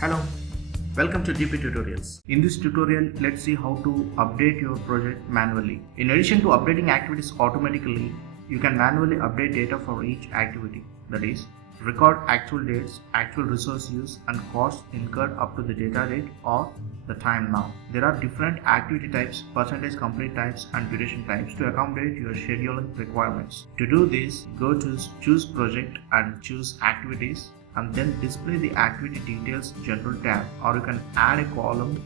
Hello, welcome to DP Tutorials. In this tutorial, let's see how to update your project manually. In addition to updating activities automatically, you can manually update data for each activity. That is, record actual dates, actual resource use and costs incurred up to the data date or the time now. There are different activity types, percentage complete types and duration types to accommodate your scheduling requirements. To do this, go to choose project and choose activities and then display the activity details general tab, or you can add a column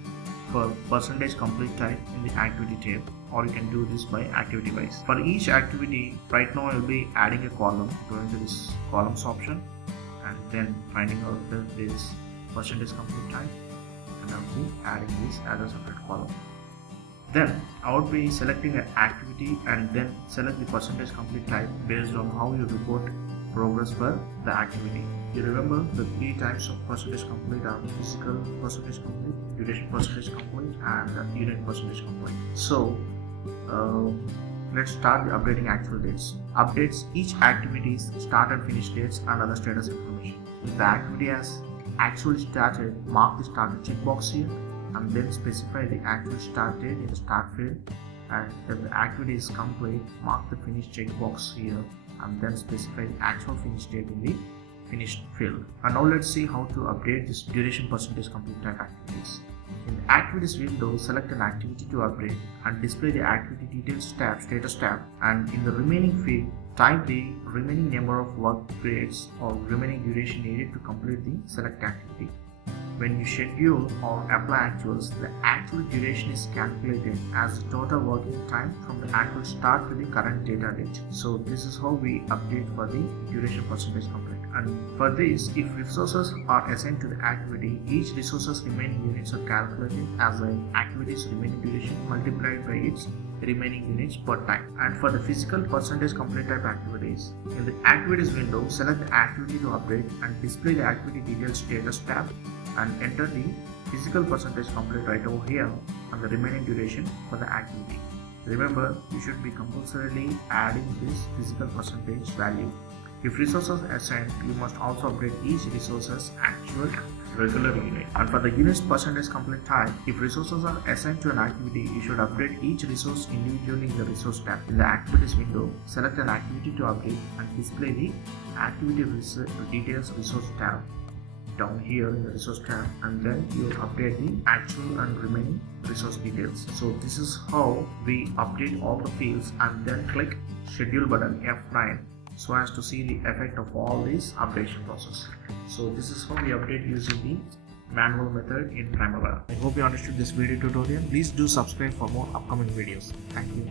for percentage complete type in the activity tab, or you can do this by activity wise. For each activity, right now I will be adding a column. Going to this columns option and then finding out this percentage complete type, and I will be adding this as a separate column. Then I would be selecting an activity and then select the percentage complete type based on how you report progress for the activity. You remember the three types of percentage complete are physical percentage complete, duration percentage complete and unit percentage complete. So let's start the updating actual dates. Updates each activity's start and finish dates and other status information. If the activity has actually started, mark the started checkbox here and then specify the actual start date in the start field, and if the activity is complete, mark the finish checkbox here and then specify the actual finish date in the finished field. And now let's see how to update this duration percentage complete type activities. In the activities window, select an activity to update and display the activity details tab, status tab, and in the remaining field, type the remaining number of work periods or remaining duration needed to complete the select activity. When you schedule or apply actuals, the actual duration is calculated as the total working time from the actual start to the current data date. So this is how we update for the duration percentage complete. And for this, if resources are assigned to the activity, each resource's remaining units are calculated as the activity's remaining duration multiplied by its remaining units per time. And for the physical percentage complete type activities, in the activities window, select the activity to update and display the activity details status tab and enter the physical percentage complete right over here and the remaining duration for the activity. Remember, you should be compulsorily adding this physical percentage value. If resources are assigned, you must also update each resource's actual regular unit. And for the units percentage complete type, if resources are assigned to an activity, you should update each resource individually in the resource tab. In the activities window, select an activity to update and display the activity details resource tab down here in the resource tab, and then you update the actual and remaining resource details. So this is how we update all the fields, and then click schedule button F9 so as to see the effect of all this updation process. So this is how we update using the manual method in Primavera. I hope you understood this video tutorial. Please do subscribe for more upcoming videos. Thank you.